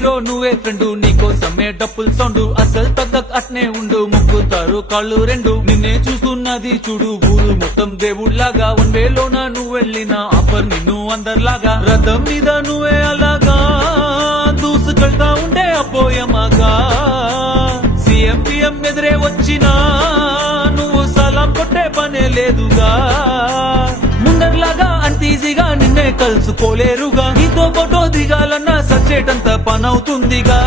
Hero నువ్వే friend, నీకోసమే డప్పుల్ sound, అసలు తగ్గక్ అట్నే ఉండు, ముక్కుతారు కాళ్ళు రెండు. నిన్నే చూస్తున్నది చూడు ఊరు మొత్తం దేవుళ్లాగా, వన్ వేలోన నువ్వు వెళ్ళిన ఆఫర్ నిన్ను అందరిలాగా. రథం మీద నువ్వే అలాగా దూసుకెళ్తా ఉండే అపోయమాగా, సీఎం పిఎం ఎదురే వచ్చినా నువ్వు సలాం కొట్టే పనే లేదుగా. ముందర్లాగా అంత ఈజీగా నిన్నే కలుసుకోలేరుగా, నీతో ఫోటో దిగాలన్నా సచ్చేటంత పనవుతుందిగా.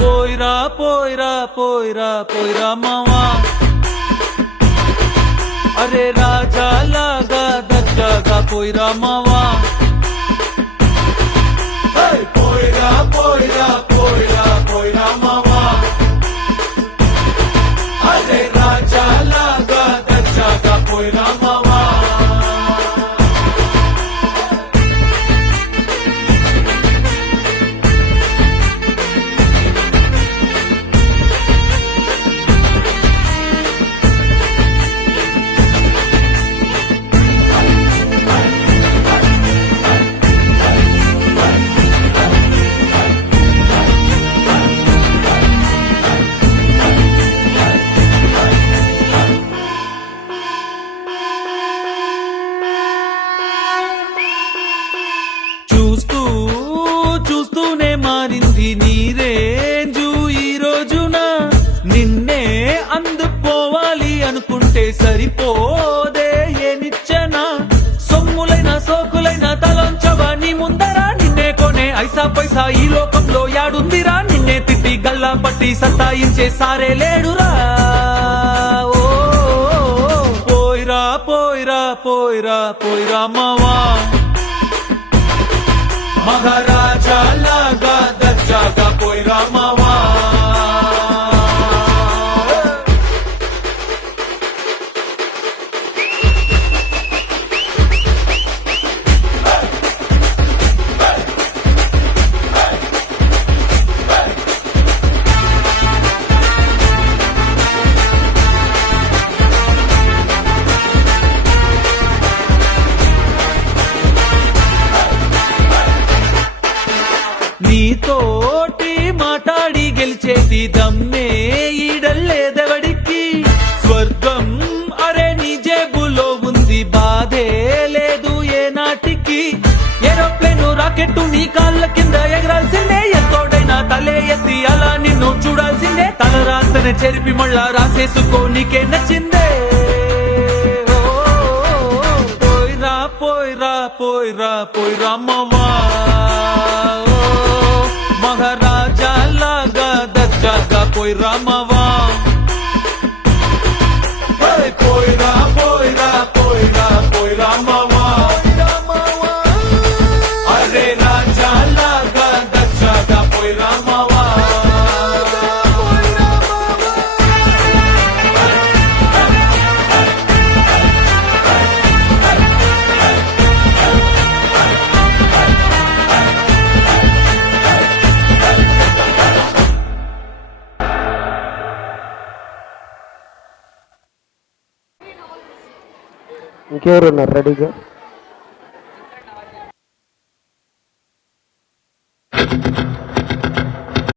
పోయిరా పోయిరా పోయిరా పోయిరా మావా, అరే రాజా లాగా దర్జాగా పోయిరా మావా. పోయిరా పోయిరా పోయిరా పోయిరా మావా, అరే రాజా లాగా దర్జాగా పోయిరా మావా. చూస్తూనే మారింది నీ రేంజు ఈ రోజున, నిన్నే అందుకోవాలి అనుకుంటే సరిపోదే ఏ నిచ్చెన. సొమ్ములైన సోకులైన తలంచవా నీ ముందరా, నిన్నే కొనే ఐసా పైసా ఈ లోకంలో యాడుందిరా. నిన్నే తిట్టి గల్లా పట్టి సత్తాయించే సారే లేడురా. ఓ పోయిరా పోయిరా పోయిరా పోయిరా మావా, మహారాజా లాగా దర్జాగా పోయిరా మావా. నీతోటి మాట్లాడి గెలిచేది దమ్మే ఈడల్లేదెవడికి, స్వర్గం అరే నీ జేబులో ఉంది, బాధే లేదు ఏ నాటికి. ఏరోప్లేను రాకెట్టు నీ కాళ్ళ కింద ఎగరాల్సిందే, ఎంతోడైనా తలే ఎత్తి అలా నిన్ను చూడాల్సిందే. తల రాతనే చెరిపి మళ్ళా రాసేసుకో నీకే నచ్చిందే. పోయిరా పోయిరా పోయిరా పోయిరా మావా, మహారాజా లాగా దర్జాగా పోయిరా మావా. పోయిరా పోయిరా పోయిరా పోయిరా మావా, అరే రాజా లాగా దర్జాగా పోయిరా మావా. ఇంకెవరు ఉన్నారు రెడీగా?